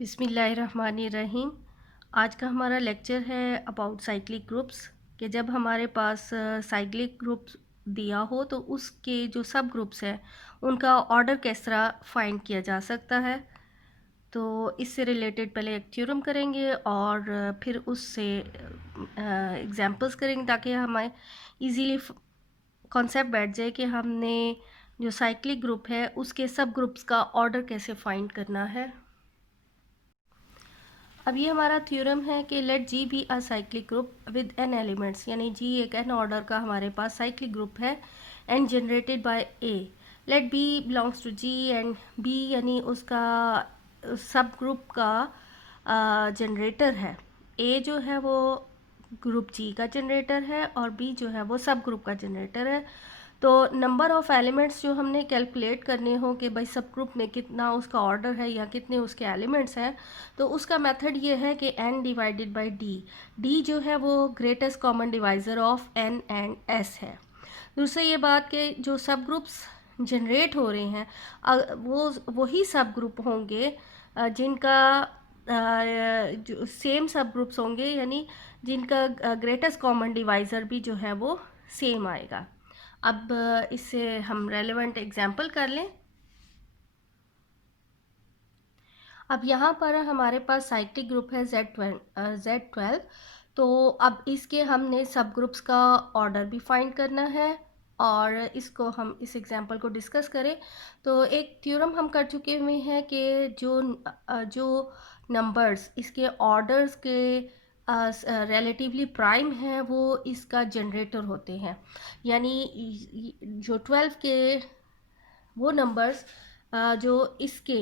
बिस्मिल्लाहिर्रहमानिर्रहीम। आज का हमारा लेक्चर है अबाउट साइक्लिक ग्रुप्स कि जब हमारे पास साइक्लिक ग्रुप्स दिया हो तो उसके जो सब ग्रुप्स हैं उनका ऑर्डर किस तरह फाइंड किया जा सकता है। तो इससे रिलेटेड पहले एक थ्योरम करेंगे और फिर उससे एग्जांपल्स करेंगे ताकि हमें इजीली कॉन्सेप्ट बैठ जाए कि हमने जो साइक्लिक ग्रुप है उसके सब ग्रुप्स का ऑर्डर कैसे फाइंड करना है। अब ये हमारा थ्योरम है कि let G be a cyclic group with n elements, यानी जी एक एन ऑर्डर का हमारे पास साइक्लिक ग्रुप है and generated by a. Let b belongs to G and b यानी उसका सब ग्रुप का जनरेटर है। ए जो है वो ग्रुप जी का जनरेटर है और बी जो है वो सब ग्रुप का जनरेटर है। तो नंबर ऑफ़ एलिमेंट्स जो हमने कैलकुलेट करने हो कि भाई सब ग्रुप में कितना उसका ऑर्डर है या कितने उसके एलिमेंट्स हैं, तो उसका मेथड ये है कि n divided by D. D जो है वो greatest common divisor of n and s है। दूसरी ये बात कि जो सब ग्रुप्स जनरेट हो रहे हैं वो वही सब ग्रुप होंगे जिनका जो सेम सब ग्रुप्स होंगे, यानी जिनका ग्रेटेस्ट कॉमन डिवाइज़र भी जो है वो सेम आएगा। अब इससे हम रेलेवेंट एग्जांपल कर लें। अब यहाँ पर हमारे पास साइक्लिक ग्रुप है Z12। तो अब इसके हमने सब ग्रुप्स का ऑर्डर भी फाइंड करना है और इसको हम इस एग्जांपल को डिस्कस करें तो एक थ्योरम हम कर चुके हुए हैं कि जो नंबर्स इसके ऑर्डर्स के रिलेटिवली प्राइम हैं वो इसका जनरेटर होते हैं। यानी जो 12 के वो नंबर्स जो इसके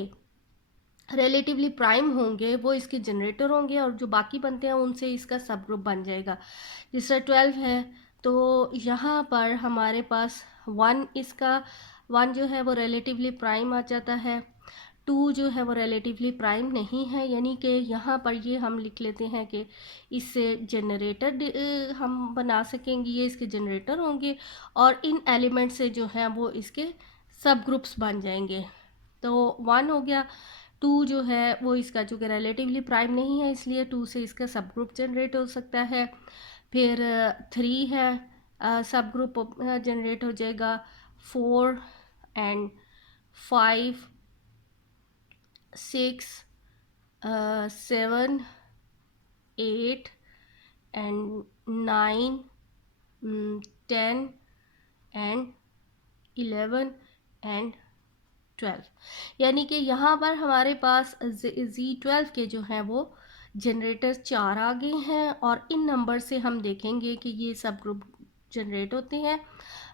रिलेटिवली प्राइम होंगे वो इसके जनरेटर होंगे और जो बाकी बनते हैं उनसे इसका सब ग्रुप बन जाएगा। जिस तरह 12 है तो यहाँ पर हमारे पास 1 इसका 1 जो है वो रिलेटिवली प्राइम आ जाता है। 2 जो है वो रिलेटिवली प्राइम नहीं है, यानी कि यहाँ पर ये हम लिख लेते हैं कि इससे जनरेटर हम बना सकेंगे, ये इसके जनरेटर होंगे और इन एलिमेंट से जो है वो इसके सब ग्रुप्स बन जाएंगे। तो 1 हो गया। 2 जो है वो इसका चूँकि रिलेटिवली प्राइम नहीं है इसलिए 2 से इसका सब ग्रुप जनरेट हो सकता है। फिर 3 है, सब ग्रुप जनरेट हो जाएगा। 4 एंड 5, 6, 7, 8 एंड 9, 10 एंड 11 एंड 12। यानी कि यहाँ पर हमारे पास Z12 के जो हैं वो जनरेटर 4 आ गए हैं और इन नंबर से हम देखेंगे कि ये सब ग्रुप जनरेट होते हैं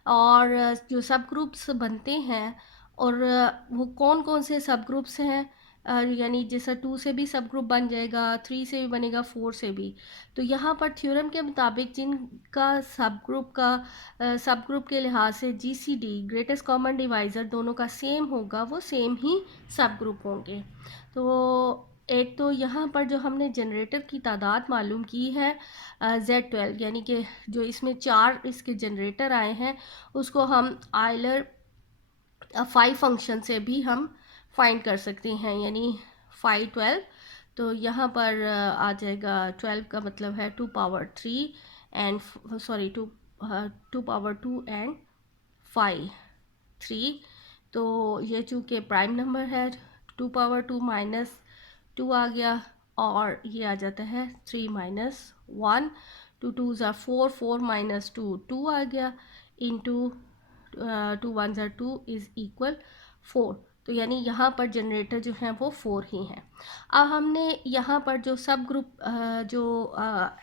और जो सब ग्रुप्स बनते हैं और वो कौन कौन से सब ग्रुप्स हैं। यानी जैसा 2 से भी सब ग्रुप बन जाएगा, 3 से भी बनेगा, 4 से भी। तो यहाँ पर थ्योरम के मुताबिक जिनका सब ग्रुप के लिहाज से GCD ग्रेटेस्ट कॉमन डिवाइज़र दोनों का सेम होगा वो सेम ही सब ग्रुप होंगे। तो एक तो यहाँ पर जो हमने जनरेटर की तादाद मालूम की है Z12, यानी कि जो इसमें 4 इसके जनरेटर आए हैं उसको हम आयलर 5 फंक्शन से भी हम फाइंड कर सकते हैं, यानी 5 12। तो यहाँ पर आ जाएगा 12 का मतलब है 2 power 3 and sorry 2 power 2 and 5 3। तो ये चूँकि प्राइम नंबर है 2 पावर 2 माइनस 2 आ गया और ये आ जाता है 3 माइनस 1। 2 2 ज़ा 4, 4 माइनस 2 2 आ गया इंटू 2 1 ज़ा 2 इज़ इक्वल 4। तो यानी यहाँ पर जनरेटर जो है वो 4 ही हैं। अब हमने यहाँ पर जो सब ग्रुप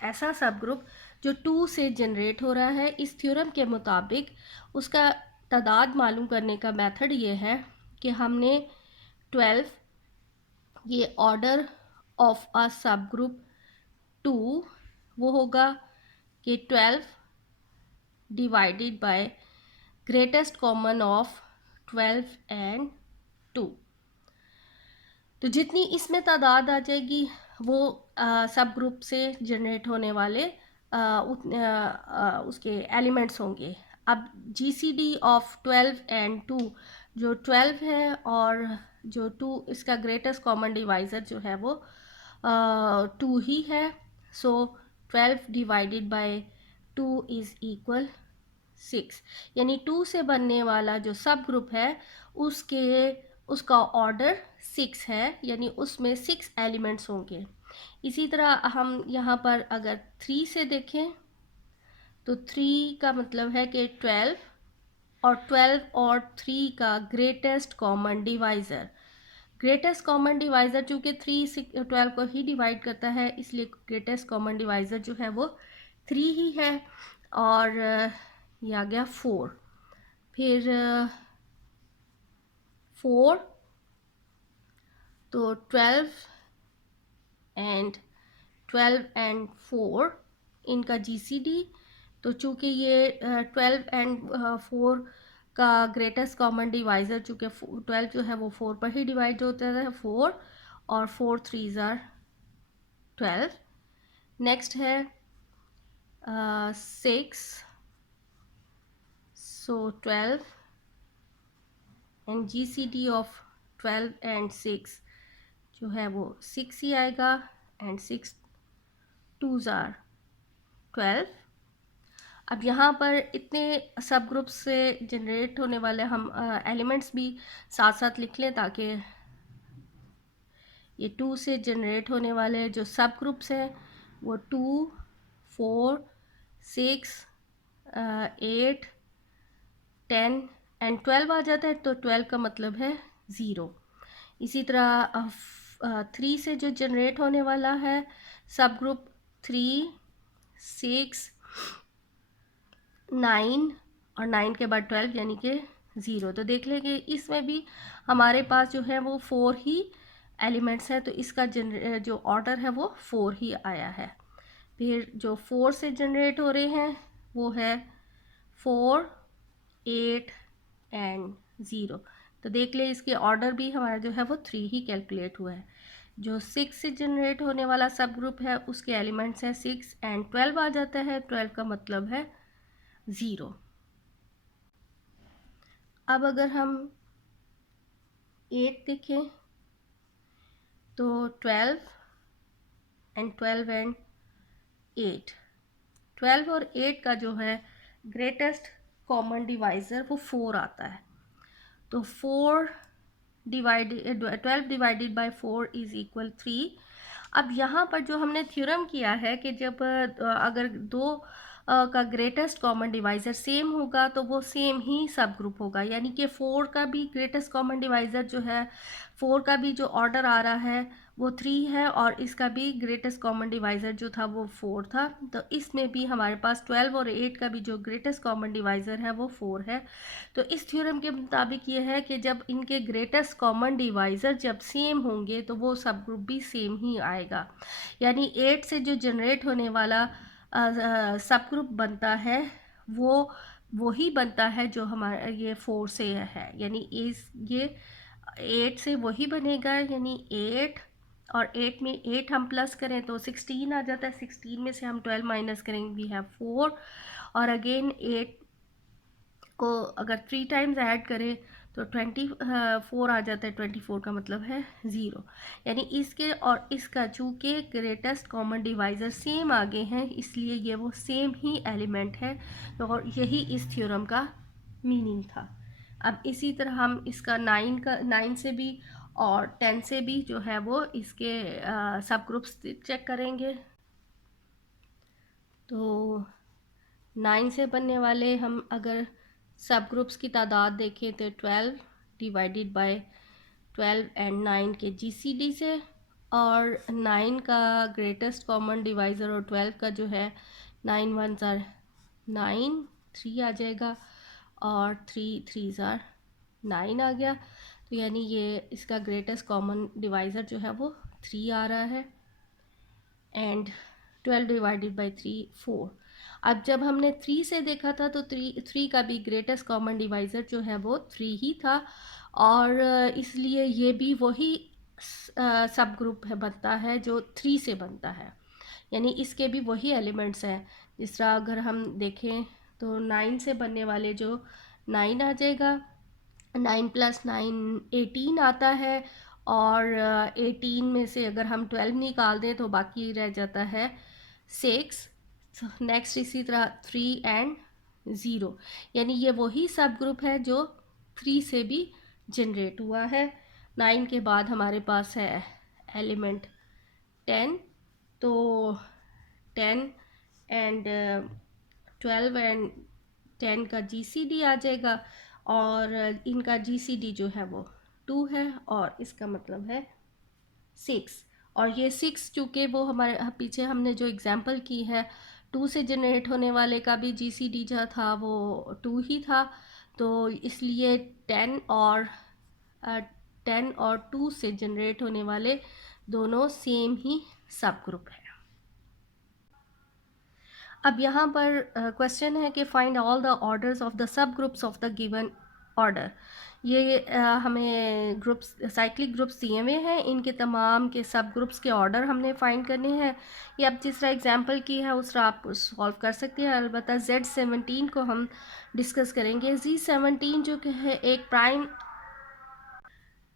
ऐसा सब ग्रुप जो 2 से जनरेट हो रहा है इस थ्योरम के मुताबिक उसका तादाद मालूम करने का मेथड ये है कि हमने 12 ये ऑर्डर ऑफ अ सब ग्रुप 2 वो होगा कि 12 divided by greatest common of 12 and 2। तो जितनी इसमें तादाद आ जाएगी वो सब ग्रुप से जनरेट होने वाले उसके एलिमेंट्स होंगे। अब GCD ऑफ 12 एंड 2, जो 12 है और जो 2, इसका ग्रेटेस्ट कॉमन डिवाइज़र जो है वो 2 ही है। सो 12 डिवाइडेड बाय 2 इज़ इक्वल 6, यानी 2 से बनने वाला जो सब ग्रुप है उसका ऑर्डर 6 है, यानी उसमें 6 एलिमेंट्स होंगे। इसी तरह हम यहाँ पर अगर 3 से देखें तो 3 का मतलब है कि 12 और 12 और 3 का greatest common divisor. Greatest common divisor चूँकि 3 12 को ही डिवाइड करता है, इसलिए ग्रेटेस्ट कॉमन डिवाइज़र जो है वो 3 ही है। और ये आ गया 4, फिर 4, तो 12 एंड 4 इनका GCD। तो चूँकि ये 12 एंड 4 का ग्रेटेस्ट कॉमन डिवाइज़र, चूँकि 12 जो है वो 4 पर ही डिवाइड होता है, 4 और 4 3s आर 12। नेक्स्ट है 6, सो 12 एंड GCD ऑफ 12 एंड 6 जो है वो 6 ही आएगा, एंड 6 2s आर 12। अब यहाँ पर इतने सब ग्रुप्स से जनरेट होने वाले हम एलिमेंट्स भी साथ साथ लिख लें, ताकि ये 2 से जनरेट होने वाले जो सब ग्रुप्स हैं वो 2 4 6 8 10 एंड 12 आ जाता है। तो 12 का मतलब है 0। इसी तरह 3 से जो जनरेट होने वाला है सब ग्रुप 3 6 9 और 9 के बाद 12 यानी कि 0। तो देख लें कि इसमें भी हमारे पास जो है वो 4 ही एलिमेंट्स हैं, तो इसका जो ऑर्डर है वो 4 ही आया है। फिर जो 4 से जनरेट हो रहे हैं वो है 4 8 एंड 0। तो देख ले इसके ऑर्डर भी हमारा जो है वो 3 ही कैलकुलेट हुआ है। जो 6 से जनरेट होने वाला सब ग्रुप है उसके एलिमेंट्स हैं 6 एंड 12 आ जाता है, 12 का मतलब है 0। अब अगर हम 8 देखें तो 12 एंड 8, 12 और 8 का जो है ग्रेटेस्ट कॉमन डिवाइज़र वो 4 आता है। तो 4 divided 12 divided by 4 is equal 3। अब यहाँ पर जो हमने थ्योरम किया है कि जब अगर दो का ग्रेटेस्ट कॉमन डिवाइज़र सेम होगा तो वो सेम ही सब ग्रुप होगा, यानी कि 4 का भी ग्रेटेस्ट कॉमन डिवाइज़र जो है 4 का भी जो ऑर्डर आ रहा है वो 3 है, और इसका भी ग्रेटेस्ट कॉमन डिवाइज़र जो था वो 4 था। तो इसमें भी हमारे पास 12 और 8 का भी जो ग्रेटेस्ट कॉमन डिवाइज़र है वो 4 है। तो इस थ्योरम के मुताबिक ये है कि जब इनके ग्रेटेस्ट कॉमन डिवाइज़र जब सेम होंगे तो वो सब ग्रुप भी सेम ही आएगा, यानी 8 से जो जनरेट होने वाला सब ग्रुप बनता है वो वही बनता है जो हमारा ये 4 से है, यानी ये 8 से वही बनेगा, यानी 8 और 8 में 8 हम प्लस करें तो 16 आ जाता है, 16 में से हम 12 माइनस करेंगे वी हैव 4, और अगेन 8 को अगर 3 टाइम्स ऐड करें तो 24 आ जाता है, 24 का मतलब है 0। यानी इसके और इसका चूँकि ग्रेटेस्ट कॉमन डिवाइज़र सेम आगे हैं इसलिए ये वो सेम ही एलिमेंट है, तो और यही इस थ्योरम का मीनिंग था। अब इसी तरह हम इसका 9 से भी और 10 से भी जो है वो इसके सब ग्रुप्स चेक करेंगे। तो 9 से बनने वाले हम अगर सब ग्रुप्स की तादाद देखें तो 12 डिवाइडेड बाय 12 एंड 9 के GCD से, और 9 का ग्रेटेस्ट कॉमन डिवाइज़र और 12 का जो है 9 1s आर 9, 3 आ जाएगा, और 3 3s आर 9 आ गया। तो यानी ये इसका ग्रेटेस्ट कॉमन डिवाइज़र जो है वो 3 आ रहा है, एंड 12 डिवाइडेड बाई 3 4। अब जब हमने 3 से देखा था तो 3 का भी ग्रेटेस्ट कॉमन डिवाइज़र जो है वो 3 ही था, और इसलिए ये भी वही सब ग्रुप है बनता है जो 3 से बनता है, यानी इसके भी वही एलिमेंट्स हैं। जिस तरह अगर हम देखें तो 9 से बनने वाले जो 9 आ जाएगा, 9 + 9 18 आता है, और 18 में से अगर हम 12 निकाल दें तो बाकी रह जाता है 6। नेक्स्ट इसी तरह 3 एंड 0, यानी ये वही सब ग्रुप है जो 3 से भी जनरेट हुआ है। 9 के बाद हमारे पास है एलिमेंट 10, तो 10 एंड 12 एंड 10 का GCD आ जाएगा, और इनका GCD जो है वो 2 है, और इसका मतलब है 6। और ये 6 चूँकि वो हमारे पीछे हमने जो एग्जांपल की है 2 से जनरेट होने वाले का भी GCD जो था वो 2 ही था, तो इसलिए 10 और 2 से जनरेट होने वाले दोनों सेम ही सब ग्रुप है। अब यहाँ पर क्वेश्चन है कि find all the orders of the sub groups of the given order. ये हमें ग्रुप्स, साइक्लिक ग्रुप्स दिए हुए हैं, इनके तमाम के सब ग्रुप्स के ऑर्डर हमने फाइंड करने हैं। ये अब जिस तरह एग्जांपल की है उस तरह आप सॉल्व कर सकते हैं। अलबत्ता Z17 को हम डिस्कस करेंगे। Z17 जो कि है एक प्राइम,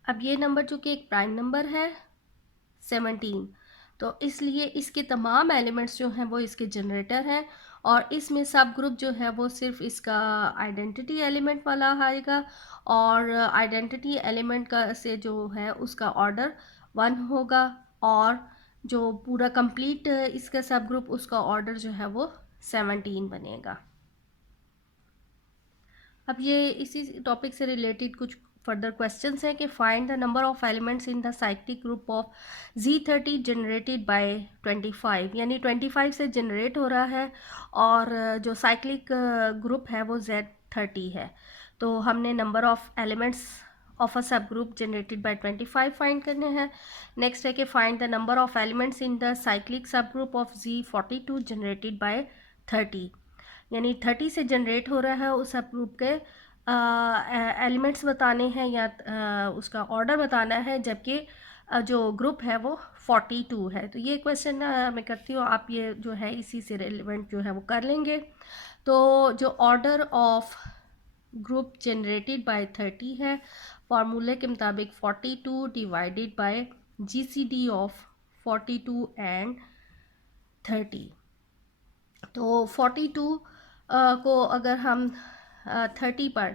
अब ये नंबर जो कि एक प्राइम नंबर है 17, तो इसलिए इसके तमाम एलिमेंट्स जो हैं वो इसके जनरेटर हैं, और इसमें सब ग्रुप जो है वो सिर्फ इसका आइडेंटिटी एलिमेंट वाला आएगा, और आइडेंटिटी एलिमेंट का से जो है उसका ऑर्डर 1 होगा, और जो पूरा कंप्लीट इसका सब ग्रुप उसका ऑर्डर जो है वो 17 बनेगा। अब ये इसी टॉपिक से रिलेटेड कुछ फर्दर क्वेश्चंस हैं कि find the number of elements in the cyclic group of Z30 generated by 25, यानी 25 से जनरेट हो रहा है, और जो साइक्लिक ग्रुप है वो Z30 है। तो हमने number of elements of a सब ग्रुप जनरेटेड बाय 25 फाइंड करने हैं। नेक्स्ट है कि find the number of elements in the cyclic subgroup of Z42 generated by 30, यानी 30 से जनरेट हो रहा है उस सब ग्रुप के एलिमेंट्स बताने हैं, या उसका ऑर्डर बताना है, जबकि जो ग्रुप है वो 42 है। तो ये क्वेश्चन मैं करती हूँ, आप ये जो है इसी से रिलेवेंट जो है वो कर लेंगे। तो जो order of group generated by 30 है, फार्मूले के मुताबिक 42 divided by GCD of 42 and 30। तो 42 को अगर हम 30 पर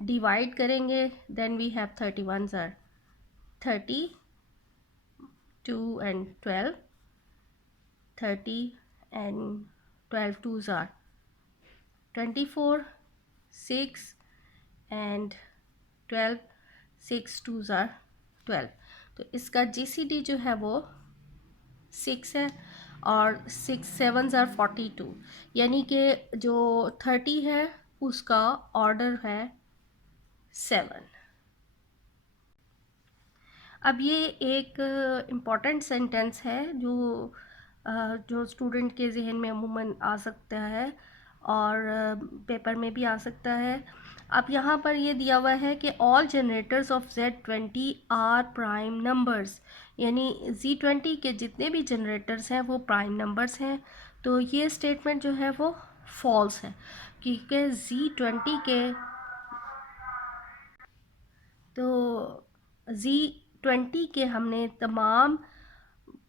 डिवाइड करेंगे, then we have 31 or 30, 2 and 12, 30 and 12 2s are 24, 6 and 12, 6 2s are 12। तो इसका GCD जो है वो 6 है, और 6 7s are 42, यानी कि जो 30 है उसका ऑर्डर है 7। अब ये एक इम्पॉर्टेंट सेंटेंस है जो स्टूडेंट के जहन में अमूमन आ सकता है, और पेपर में भी आ सकता है। अब यहाँ पर ये दिया हुआ है कि all generators of Z20 are prime numbers, यानी Z20 के जितने भी जनरेटर्स हैं वो प्राइम नंबर्स हैं। तो ये स्टेटमेंट जो है वो फॉल्स है, क्योंकि Z20 के, तो Z20 के हमने तमाम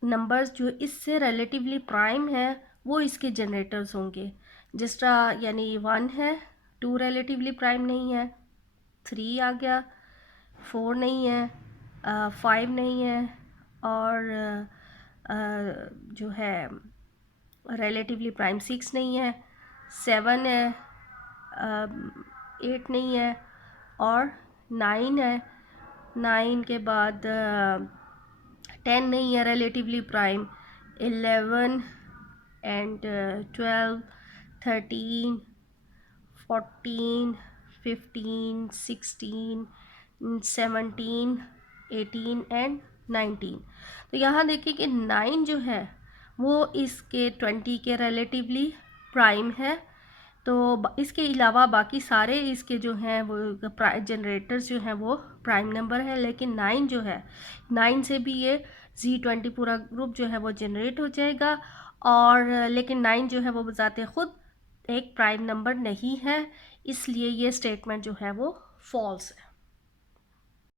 नंबर्स जो इससे रिलेटिवली प्राइम है वो इसके जनरेटर्स होंगे। जिस तरह यानी 1 है, 2 रिलेटिवली प्राइम नहीं है, 3 आ गया, 4 नहीं है, 5 नहीं है, और जो है रिलेटिवली प्राइम 6 नहीं है, 7 है, 8 नहीं है, और 9 है। 9 के बाद 10 नहीं है रिलेटिवली प्राइम, 11 एंड 12, 13, 14, 15, 16, 17, 18 एंड 19। तो यहाँ देखिए कि 9 जो है वो इसके 20 के रिलेटिवली प्राइम है। तो इसके अलावा बाकी सारे इसके जो हैं वो जनरेटर्स जो हैं वो प्राइम नंबर है, लेकिन 9 जो है, 9 से भी ये Z20 पूरा ग्रुप जो है वो जनरेट हो जाएगा। और लेकिन 9 जो है वो बजाते खुद एक प्राइम नंबर नहीं है, इसलिए ये स्टेटमेंट जो है वो फॉल्स है।